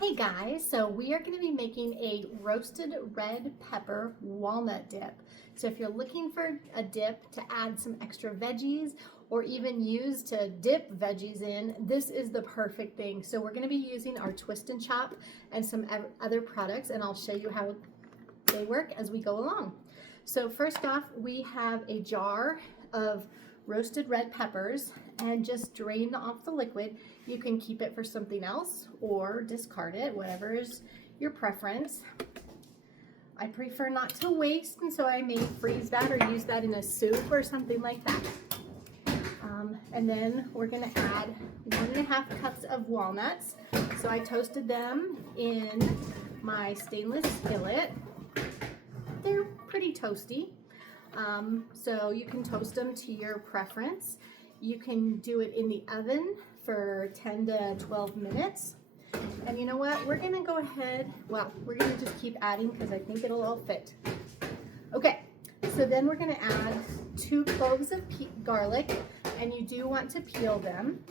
Hey guys, so we are going to be making a roasted red pepper walnut dip. So if you're looking for a dip to add some extra veggies or even use to dip veggies in, this is the perfect thing. So we're going to be using our twist and chop and some other products, and I'll show you how they work as we go along. So first off, we have a jar of roasted red peppers, and just drain off the liquid. You can keep it for something else or discard it, whatever is your preference. I prefer not to waste, and so I may freeze that or use that in a soup or something like that. And then we're going to add 1.5 cups of walnuts. So I toasted them in my stainless skillet. They're pretty toasty. So you can toast them to your preference. You can do it in the oven for 10 to 12 minutes. And you know what? We're going to go ahead, well, we're going to just keep adding because I think it'll all fit. Okay, so then we're going to add 2 cloves of garlic, and you do want to peel them.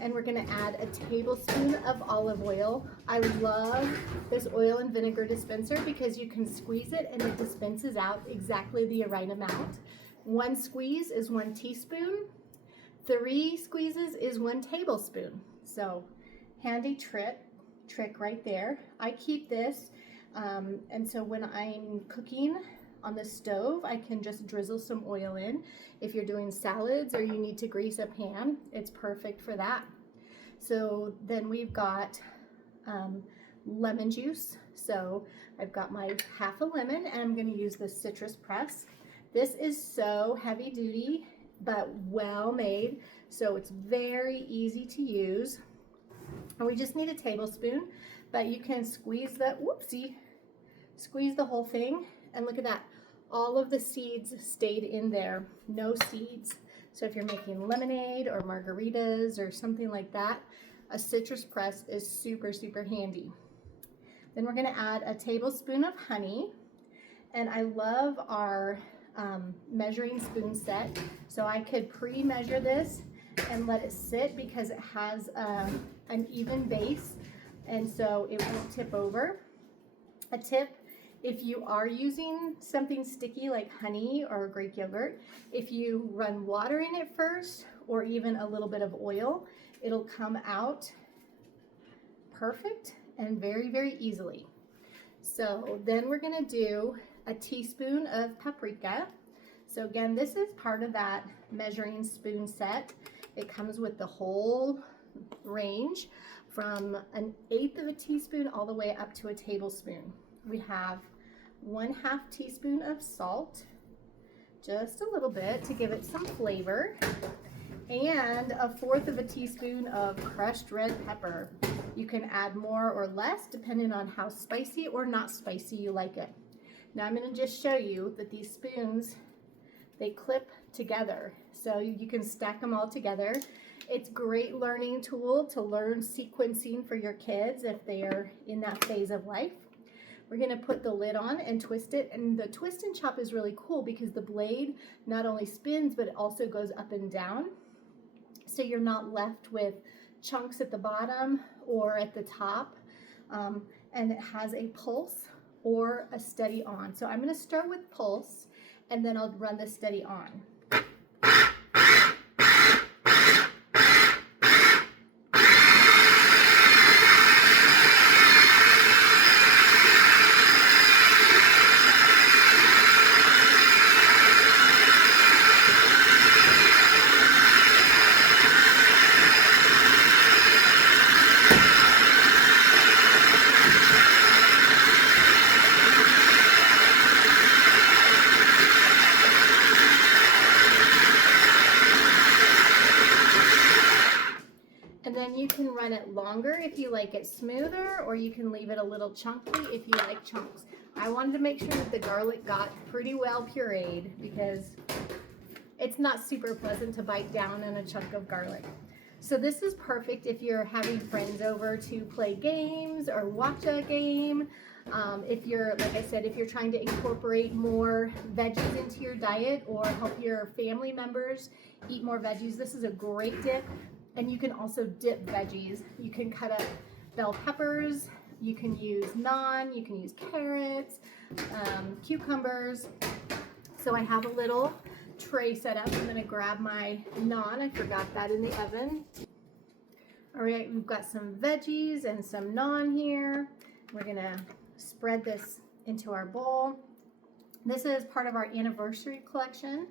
And we're going to add a tablespoon of olive oil. I love this oil and vinegar dispenser because you can squeeze it and it dispenses out exactly the right amount. 1 squeeze is 1 teaspoon. 3 squeezes is 1 tablespoon. So handy trick right there. I keep this, and so when I'm cooking on the stove, I can just drizzle some oil in. If you're doing salads or you need to grease a pan, it's perfect for that. So then we've got lemon juice. So I've got my half a lemon, and I'm going to use the citrus press. This is so heavy duty, but well made. So it's very easy to use. And we just need a tablespoon, but you can squeeze the whole thing. And look at that. All of the seeds stayed in there, no seeds. So if you're making lemonade or margaritas or something like that, a citrus press is super, super handy. Then we're gonna add a tablespoon of honey. And I love our measuring spoon set. So I could pre-measure this and let it sit because it has an even base, and so it won't tip over. A tip: if you are using something sticky like honey or Greek yogurt, if you run water in it first or even a little bit of oil, it'll come out perfect and very, very easily. So then we're going to do a teaspoon of paprika. So again, this is part of that measuring spoon set. It comes with the whole range from 1/8 of a teaspoon all the way up to a tablespoon. We have 1/2 teaspoon of salt, just a little bit to give it some flavor, and 1/4 of a teaspoon of crushed red pepper. You can add more or less depending on how spicy or not spicy you like it. Now I'm going to just show you that these spoons, they clip together, so you can stack them all together. It's a great learning tool to learn sequencing for your kids if they are in that phase of life. We're going to put the lid on and twist it, and the twist and chop is really cool because the blade not only spins but it also goes up and down, so you're not left with chunks at the bottom or at the top, and it has a pulse or a steady on. So I'm going to start with pulse, and then I'll run the steady on. And then you can run it longer if you like it smoother, or you can leave it a little chunky if you like chunks. I wanted to make sure that the garlic got pretty well pureed because it's not super pleasant to bite down on a chunk of garlic. So this is perfect if you're having friends over to play games or watch a game. If you're, like I said, if you're trying to incorporate more veggies into your diet or help your family members eat more veggies, this is a great dip. And you can also dip veggies. You can cut up bell peppers, you can use naan, you can use carrots, cucumbers. So I have a little tray set up. I'm gonna grab my naan. I forgot that in the oven. All right, we've got some veggies and some naan here. We're gonna spread this into our bowl. This is part of our anniversary collection,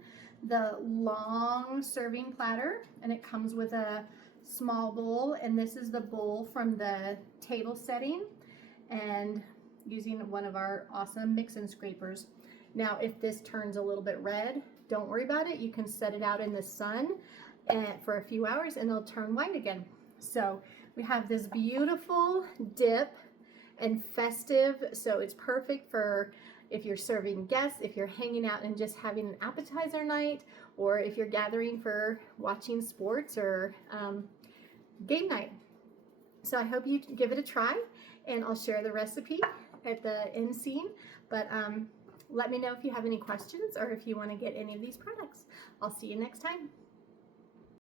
the long serving platter, and it comes with a small bowl, and this is the bowl from the table setting, and using one of our awesome mix and scrapers. Now, if this turns a little bit red, don't worry about it. You can set it out in the sun for a few hours and it'll turn white again. So we have this beautiful dip and festive, so it's perfect for if you're serving guests, if you're hanging out and just having an appetizer night, or if you're gathering for watching sports or game night. So I hope you give it a try, and I'll share the recipe at the end scene. But let me know if you have any questions or if you want to get any of these products. I'll see you next time.